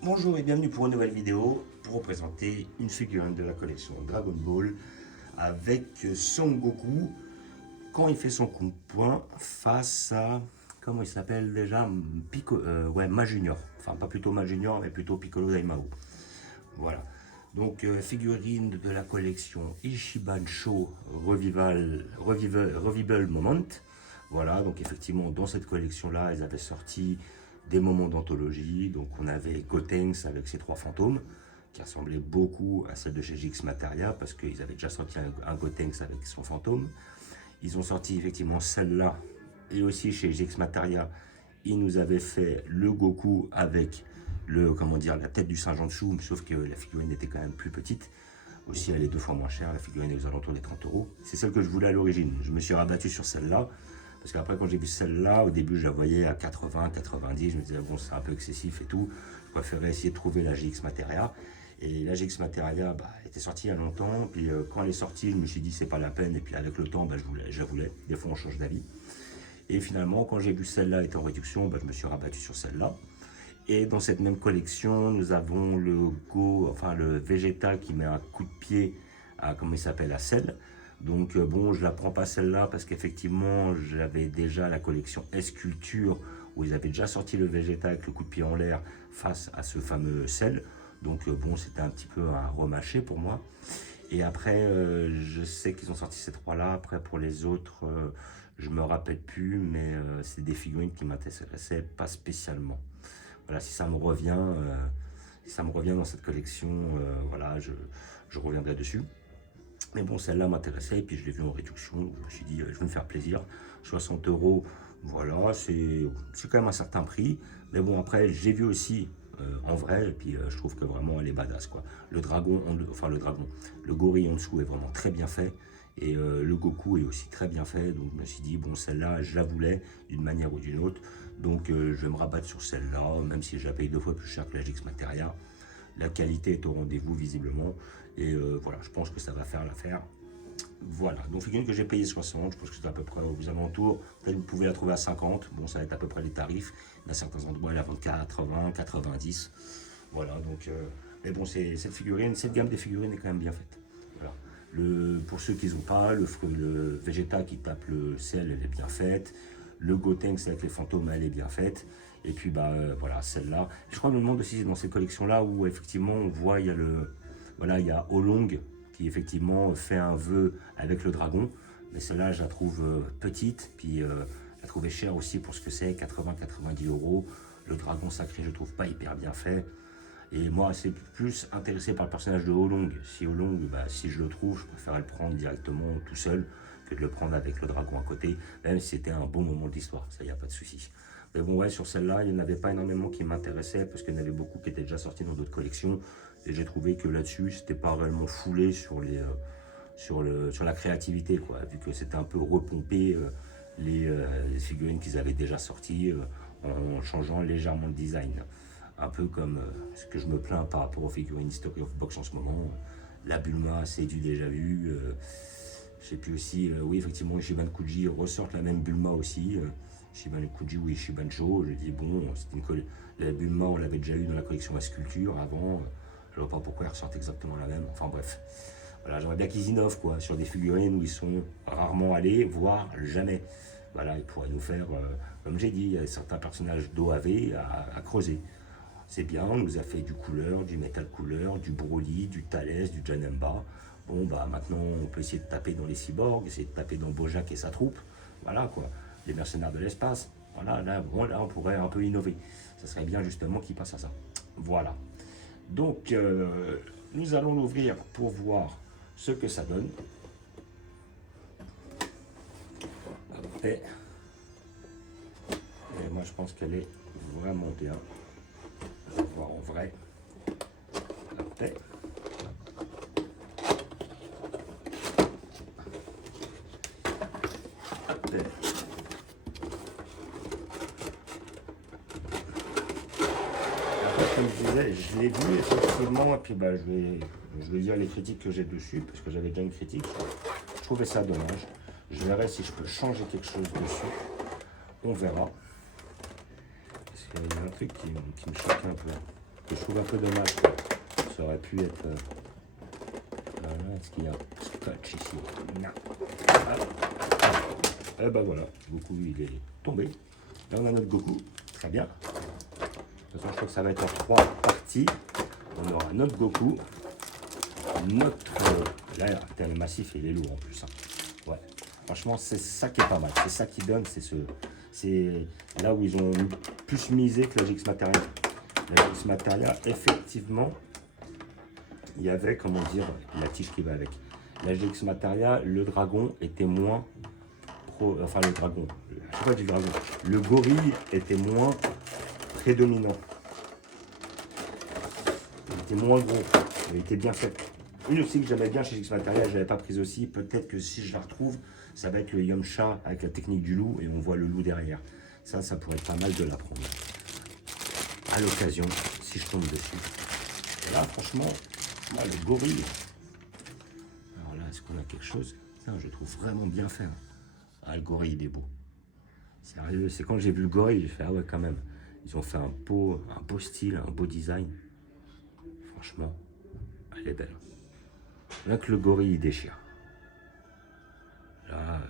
Bonjour et bienvenue pour une nouvelle vidéo pour vous présenter une figurine de la collection Dragon Ball avec Son Goku quand il fait son coup de poing face à, comment il s'appelle déjà, Ma Junior. Enfin pas plutôt Ma Junior mais plutôt Piccolo Daimao. Voilà. Donc figurine de la collection Ichiban Show Revival Moment. Voilà, donc effectivement dans cette collection là ils avaient sorti des moments d'anthologie. Donc on avait Gotenks avec ses trois fantômes qui ressemblait beaucoup à celle de chez GX Materia parce qu'ils avaient déjà sorti un Gotenks avec son fantôme. Ils ont sorti effectivement celle-là et aussi chez GX Materia ils nous avaient fait le Goku avec la tête du Saint-Jean-de-Chou, sauf que la figurine était quand même plus petite. Aussi, elle est 2 fois moins chère, la figurine est aux alentours des 30 euros. C'est celle que je voulais à l'origine. Je me suis rabattu sur celle-là, parce qu'après, quand j'ai vu celle-là, au début, je la voyais à 80, 90. Je me disais, bon, c'est un peu excessif et tout. Je préférais essayer de trouver la GX Materia. Et la GX Materia, elle était sortie il y a longtemps. Puis quand elle est sortie, je me suis dit, c'est pas la peine. Et puis avec le temps, je la voulais. Des fois, on change d'avis. Et finalement, quand j'ai vu celle-là était en réduction, je me suis rabattu sur celle-là. Et dans cette même collection, nous avons le Vegeta qui met un coup de pied à, comment il s'appelle, à Cell. Donc bon, je la prends pas celle-là parce qu'effectivement, j'avais déjà la collection S-Culture où ils avaient déjà sorti le Vegeta avec le coup de pied en l'air face à ce fameux Cell. Donc bon, c'était un petit peu un remâché pour moi. Et après, je sais qu'ils ont sorti ces trois-là. Après, pour les autres, je me rappelle plus, mais c'est des figurines qui m'intéressaient pas spécialement. Voilà, si ça me revient dans cette collection, voilà, je reviendrai dessus. Mais bon, celle-là m'intéressait et puis je l'ai vue en réduction. Je me suis dit, je vais me faire plaisir. 60 euros, voilà, c'est quand même un certain prix. Mais bon, après, j'ai vu aussi en vrai et puis je trouve que vraiment elle est badass, quoi. Le dragon, le gorille en dessous est vraiment très bien fait. Et le Goku est aussi très bien fait. Donc je me suis dit, bon, celle-là, je la voulais d'une manière ou d'une autre. Donc je vais me rabattre sur celle-là, même si je la paye 2 fois plus cher que la GX Materia. La qualité est au rendez-vous visiblement. Et voilà, je pense que ça va faire l'affaire. Voilà, donc figurine que j'ai payé 60, je pense que c'est à peu près aux alentours. Peut-être vous pouvez la trouver à 50, bon ça va être à peu près les tarifs. Dans certains endroits, elle est à 80, 90. Voilà, donc, mais bon, cette figurine, cette gamme des figurines est quand même bien faite. Voilà. Pour ceux qui n'ont pas, le Vegeta qui tape le sel, elle est bien faite. Le Gotenks avec les fantômes, elle est bien faite. Et puis, voilà, celle-là. Je crois que je me demande aussi dans cette collection-là où effectivement on voit, il y a Olong qui effectivement fait un vœu avec le dragon. Mais celle-là, je la trouve petite. Puis, je la trouvais chère aussi pour ce que c'est, 80-90 euros. Le dragon sacré, je trouve pas hyper bien fait. Et moi, c'est plus intéressé par le personnage de Olong. Si Olong, si je le trouve, je préfère le prendre directement tout seul que de le prendre avec le dragon à côté, même si c'était un bon moment de l'histoire, ça, il n'y a pas de souci. Mais bon, ouais, sur celle-là, il n'y en avait pas énormément qui m'intéressaient, parce qu'il y en avait beaucoup qui étaient déjà sortis dans d'autres collections, et j'ai trouvé que là-dessus, c'était pas réellement foulé sur la créativité, quoi, vu que c'était un peu repompé les figurines qu'ils avaient déjà sorties, en changeant légèrement le design. Un peu comme ce que je me plains par rapport aux figurines History of Box en ce moment. La Bulma, c'est du déjà vu. Je sais plus aussi, oui, effectivement, Ishiban Kuji ressortent la même Bulma aussi. Ishiban Kuji ou Ishiban Cho. Je dis, bon, la Bulma, on l'avait déjà eu dans la collection à sculpture avant. Je vois pas pourquoi ils ressortent exactement la même. Enfin bref. Voilà, j'aimerais bien qu'ils innovent, quoi, sur des figurines où ils sont rarement allés, voire jamais. Voilà, ils pourraient nous faire, comme j'ai dit, il y a certains personnages d'OAV à creuser. C'est bien, on nous a fait du couleur, du métal couleur, du Broly, du Thales, du Janemba. Bon, maintenant, on peut essayer de taper dans les cyborgs, essayer de taper dans Bojack et sa troupe. Voilà, quoi. Les mercenaires de l'espace. Voilà, là, on pourrait un peu innover. Ça serait bien, justement, qu'ils passent à ça. Voilà. Donc, nous allons l'ouvrir pour voir ce que ça donne. Et moi, je pense qu'elle est vraiment bien. On va voir en vrai. Après. Après. Comme je disais, je l'ai vu effectivement, et puis je vais dire les critiques que j'ai dessus, parce que j'avais déjà une critique. Je trouvais ça dommage. Je verrai si je peux changer quelque chose dessus. On verra. Parce qu'il y a un truc qui me choque un peu. que je trouve un peu dommage. Ça aurait pu être... voilà, est-ce qu'il y a un scotch ici? Non. Et ben voilà, Goku il est tombé. Là on a notre Goku, très bien. De toute façon je crois que ça va être en 3 parties. On aura notre Goku, notre... là le massif il est lourd en plus. Hein. Ouais, franchement c'est ça qui est pas mal. C'est ça qui donne, c'est là où ils ont plus misé que la GX Materia. La GX Materia, effectivement, il y avait, comment dire, la tige qui va avec. La GX Materia, le dragon était moins... enfin le dragon, je sais pas du dragon. Le gorille était moins prédominant. Il était moins gros. Il était bien fait. Une aussi que j'aimais bien chez GX Materia, je l'avais pas prise aussi. Peut-être que si je la retrouve, ça va être le Yamcha avec la technique du loup et on voit le loup derrière. Ça pourrait être pas mal de la prendre. À l'occasion, si je tombe dessus. Et là, franchement, moi, le gorille. Alors là, est-ce qu'on a quelque chose? Tiens, je trouve vraiment bien fait. Hein. Ah, le gorille, il est beau. Sérieux, c'est quand j'ai vu le gorille, j'ai fait, ah ouais, quand même. Ils ont fait un beau style, un beau design. Franchement, elle est belle. Là que le gorille, il déchire. Là,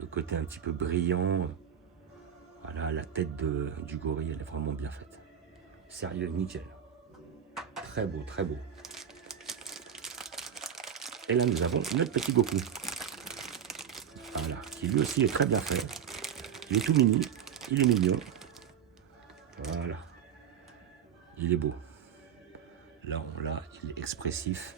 le côté un petit peu brillant. Voilà, la tête du gorille, elle est vraiment bien faite. Sérieux, nickel. Très beau, très beau. Et là, nous avons notre petit Goku. Voilà, qui lui aussi est très bien fait. Il est tout mini, il est mignon. Voilà. Il est beau. Là, il est expressif.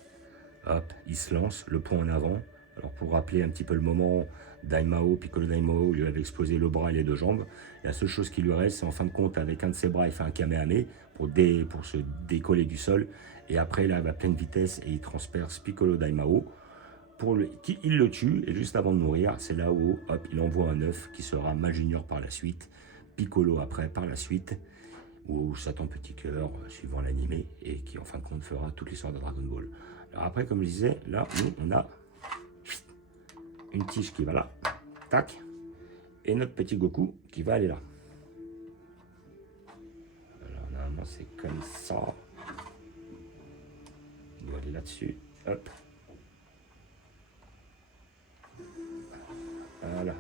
Hop, il se lance, le poing en avant. Alors, pour rappeler un petit peu le moment, Daimao, Piccolo Daimao, lui avait explosé le bras et les 2 jambes. Et la seule chose qui lui reste, c'est en fin de compte, avec un de ses bras, il fait un Kamehameha pour se décoller du sol. Et après, là, il va à pleine vitesse et il transperce Piccolo Daimao. Il le tue, et juste avant de mourir, c'est là où hop, il envoie un œuf qui sera Mal Junior par la suite, Piccolo après par la suite, ou Satan Petit Cœur, suivant l'animé, et qui en fin de compte fera toute l'histoire de Dragon Ball. Alors après, comme je disais, là, nous, on a une tige qui va là, tac, et notre petit Goku qui va aller là. Alors normalement, c'est comme ça. Il doit aller là-dessus, hop. Voilà,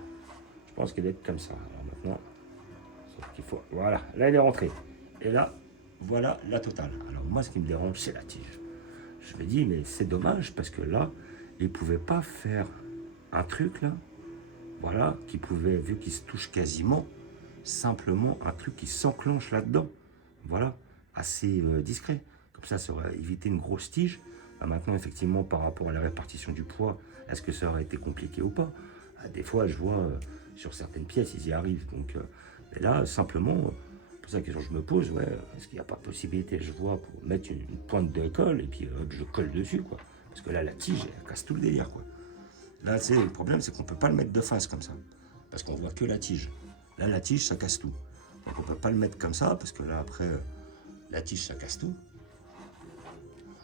je pense qu'il doit être comme ça. Alors maintenant, sauf qu'il faut... Voilà, là il est rentré. Et là, voilà la totale. Alors moi, ce qui me dérange, c'est la tige. Je me dis, mais c'est dommage parce que là, il ne pouvait pas faire un truc là, voilà, qui pouvait, vu qu'il se touche quasiment, simplement un truc qui s'enclenche là-dedans. Voilà, assez discret. Comme ça aurait évité une grosse tige. Bah, maintenant, effectivement, par rapport à la répartition du poids, est-ce que ça aurait été compliqué ou pas? Des fois, je vois sur certaines pièces, ils y arrivent. Donc, mais là, simplement, c'est la question que je me pose, ouais, est-ce qu'il n'y a pas possibilité, je vois, pour mettre une pointe de colle et puis je colle dessus, quoi. Parce que là, la tige, elle casse tout le délire, quoi. Là, le problème, c'est qu'on ne peut pas le mettre de face comme ça. Parce qu'on voit que la tige. Là, la tige, ça casse tout. Donc, on ne peut pas le mettre comme ça, parce que là, après, la tige, ça casse tout.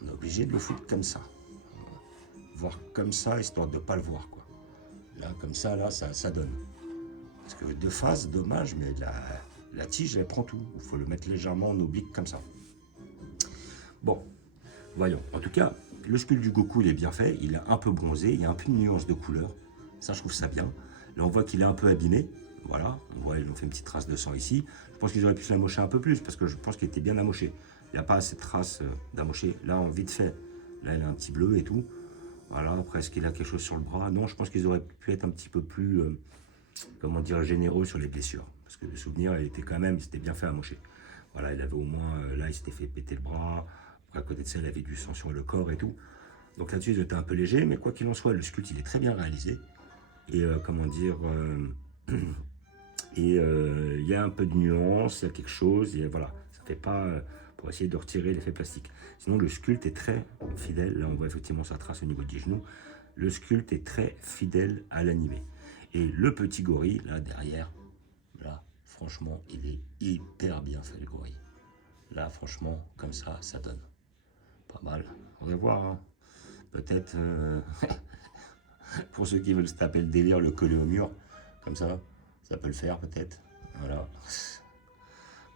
On est obligé de le foutre comme ça. Voir comme ça, histoire de ne pas le voir, quoi. Là, comme ça, là, ça donne. Parce que de face, dommage, mais la tige, elle prend tout. Il faut le mettre légèrement en oblique, comme ça. Bon, voyons. En tout cas, le sculpte du Goku, il est bien fait. Il est un peu bronzé. Il y a un peu de nuance de couleur. Ça, je trouve ça bien. Là, on voit qu'il est un peu abîmé. Voilà. On voit, ils ont fait une petite trace de sang ici. Je pense qu'ils auraient pu se l'amocher un peu plus, parce que je pense qu'il était bien amoché. Il n'y a pas assez de traces d'amoché. Là, en vite fait, là, il a un petit bleu et tout. Voilà, après, est-ce qu'il a quelque chose sur le bras? Non, je pense qu'ils auraient pu être un petit peu plus, comment dire, généreux sur les blessures. Parce que de souvenir, il s'était bien fait amocher. Voilà, il avait au moins, là, il s'était fait péter le bras. Après, à côté de ça, il avait du sang sur le corps et tout. Donc là-dessus, ils étaient un peu légers, mais quoi qu'il en soit, le sculpte, il est très bien réalisé. Et comment dire, il y a un peu de nuance, il y a quelque chose, et voilà, ça fait pas pour essayer de retirer l'effet plastique. Sinon, le sculpte est très fidèle. Là, on voit effectivement sa trace au niveau des genoux. Le sculpte est très fidèle à l'animé. Et le petit gorille, là, derrière, là, franchement, il est hyper bien fait, le gorille. Là, franchement, comme ça, ça donne. Pas mal. On va voir, hein. Peut-être, pour ceux qui veulent se taper le délire, le coller au mur, comme ça peut le faire, peut-être. Voilà.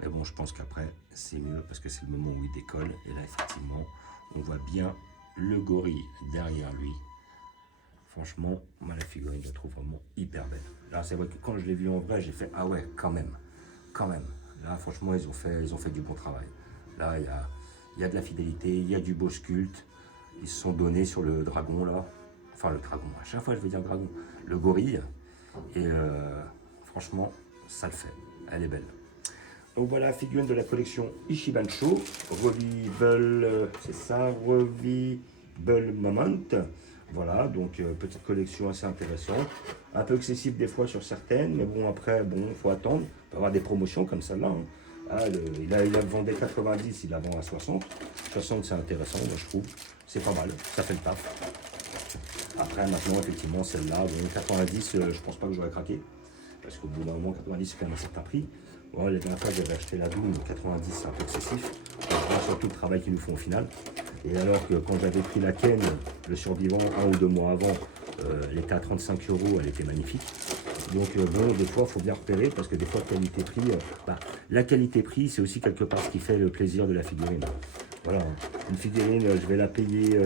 Mais bon, je pense qu'après, c'est mieux parce que c'est le moment où il décolle. Et là, effectivement, on voit bien le gorille derrière lui. Franchement, moi, la figurine, je la trouve vraiment hyper belle. Là, c'est vrai que quand je l'ai vu en vrai, j'ai fait, ah ouais, quand même, quand même. Là, franchement, ils ont fait du bon travail. Là, il y a de la fidélité, il y a du beau sculpte. Ils se sont donnés sur le dragon, là. Enfin, le dragon, à chaque fois, je veux dire dragon. Le gorille. Et franchement, ça le fait. Elle est belle. Donc voilà, figurine de la collection Ishibansho, Revival, c'est ça, Revival Moment. Voilà, donc petite collection assez intéressante, un peu excessive des fois sur certaines, mais bon après, bon, il faut attendre, il peut y avoir des promotions comme celle-là. Hein. Ah, il a vendu 90, il la vend à 60. 60 c'est intéressant, moi je trouve, c'est pas mal, ça fait le taf. Après maintenant, effectivement, celle-là, bon, 90, je pense pas que j'aurais craqué, parce qu'au bout d'un moment, 90 c'est quand même un certain prix. Bon, la dernière fois, j'avais acheté la Doom, 90 c'est un peu excessif. On voit surtout le travail qu'ils nous font au final. Et alors que quand j'avais pris la Ken, le survivant, 1 ou 2 mois avant, elle était à 35 €, elle était magnifique. Donc bon, des fois, il faut bien repérer, parce que des fois, qualité-prix, la qualité-prix, c'est aussi quelque part ce qui fait le plaisir de la figurine. Voilà, une figurine, je vais la payer,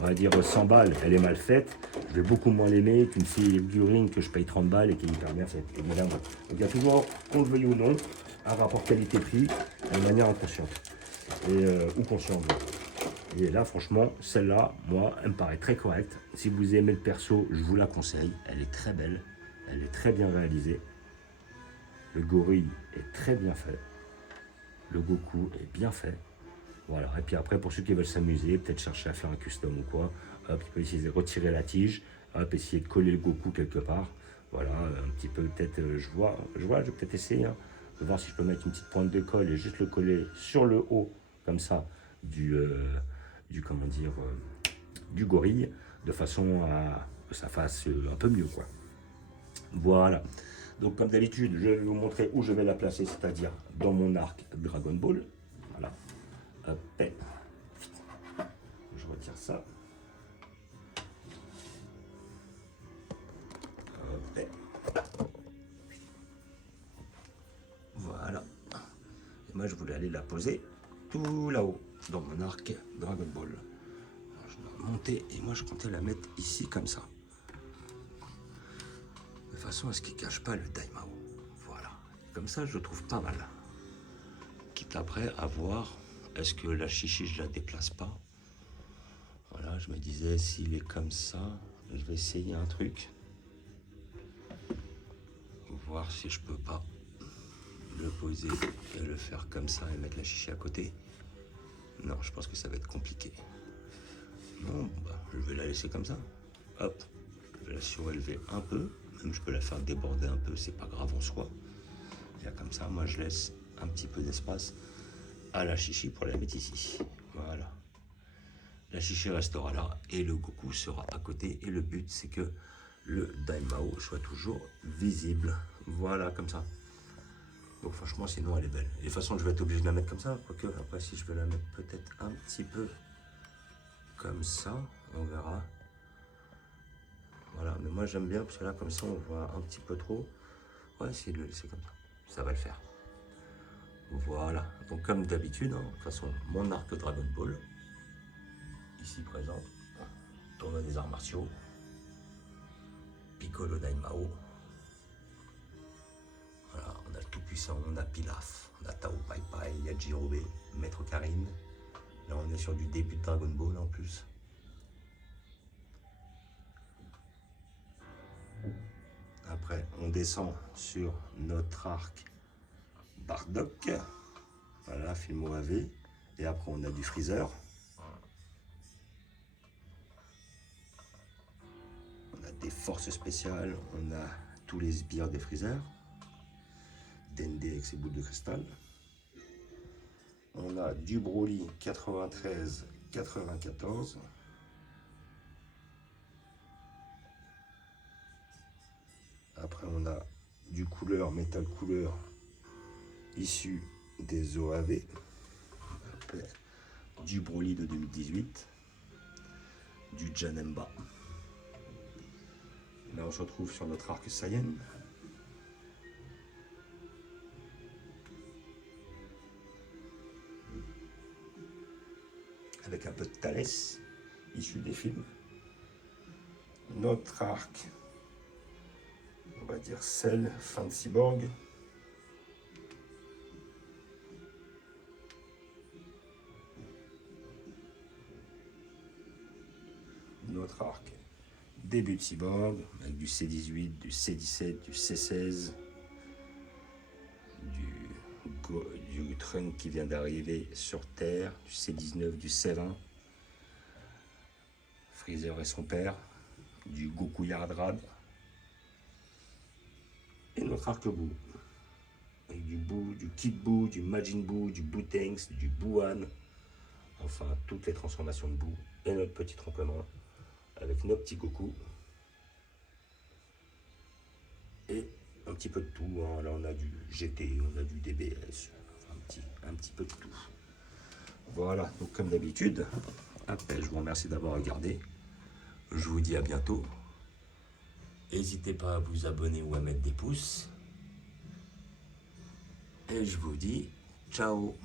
on va dire 100 balles, elle est mal faite. Je vais beaucoup moins l'aimer qu'une figurine que je paye 30 balles et qui est hyper bien faite. Donc il y a toujours, qu'on le veuille ou non, un rapport qualité-prix de manière inconsciente. Ou consciente. Et là, franchement, celle-là, moi, elle me paraît très correcte. Si vous aimez le perso, je vous la conseille. Elle est très belle, elle est très bien réalisée. Le gorille est très bien fait. Le Goku est bien fait. Voilà, et puis après, pour ceux qui veulent s'amuser, peut-être chercher à faire un custom ou quoi, hop, ils peuvent essayer de retirer la tige, hop, essayer de coller le Goku quelque part. Voilà, un petit peu, peut-être, je vais peut-être essayer, hein, de voir si je peux mettre une petite pointe de colle et juste le coller sur le haut, comme ça, comment dire, du gorille, de façon à que ça fasse un peu mieux, quoi. Voilà. Donc, comme d'habitude, je vais vous montrer où je vais la placer, c'est-à-dire dans mon arc Dragon Ball. Voilà. Hop, je retire ça. Hop, voilà. Et moi, je voulais aller la poser tout là-haut, dans mon arc Dragon Ball. Alors, je vais monter et moi, je comptais la mettre ici, comme ça. De façon à ce qu'il ne cache pas le Daimao. Voilà. Comme ça, je le trouve pas mal. Quitte après à voir, est-ce que la chichi, je la déplace pas? Voilà, je me disais, s'il est comme ça, je vais essayer un truc. Voir si je peux pas le poser et le faire comme ça et mettre la chichi à côté. Non, je pense que ça va être compliqué. Non, bah, je vais la laisser comme ça. Hop, je vais la surélever un peu. Même je peux la faire déborder un peu, c'est pas grave en soi. Et là, comme ça, moi je laisse un petit peu d'espace à la chichi pour la mettre ici. Voilà. La chichi restera là et le Goku sera à côté. Et le but, c'est que le Daimao soit toujours visible. Voilà, comme ça. Donc franchement, sinon, elle est belle. Et de toute façon, je vais être obligé de la mettre comme ça. Quoique, après, si je vais la mettre peut-être un petit peu comme ça, on verra. Voilà, mais moi, j'aime bien, parce que là, comme ça, on voit un petit peu trop. Ouais, essayez de le laisser comme ça. Ça va le faire. Voilà. Donc, comme d'habitude, hein, de toute façon, mon arc Dragon Ball, ici présent, tournoi des arts martiaux, Piccolo Daimao. Voilà, on a le Tout-Puissant, on a Pilaf, on a Tao Pai Pai, il y a Jirobe, Maître Karin. Là, on est sur du début de Dragon Ball en plus. Après, on descend sur notre arc Bardock. Voilà, film OAV. Et après, on a du Freezer. On a des forces spéciales. On a tous les sbires des Freezer. Dende avec ses boules de cristal. On a du Broly 93-94. Après, on a du couleur, métal couleur, issu des OAV. Après, du Broly de 2018. Du Janemba. Là, on se retrouve sur notre arc Saiyan. avec un peu de Thalès, issu des films. Notre arc, on va dire Cell, fin de Cyborg. Notre arc, début de Cyborg, avec du C18, du C17, du C16, du Trunk qui vient d'arriver sur Terre, du C19, du C20, Freezer et son père, du Goku Yardrad, et notre arc Buu, avec du Buu, du Kid Buu, du Majin Buu, du Buu-Tenks, du Buuan, enfin toutes les transformations de Buu, et notre petit trompe-main, avec nos petits Goku, et un petit peu de tout, hein. Là on a du GT, on a du DBS, un petit peu de tout. Voilà, donc comme d'habitude, après je vous remercie d'avoir regardé, je vous dis à bientôt. N'hésitez pas à vous abonner ou à mettre des pouces. Et je vous dis ciao.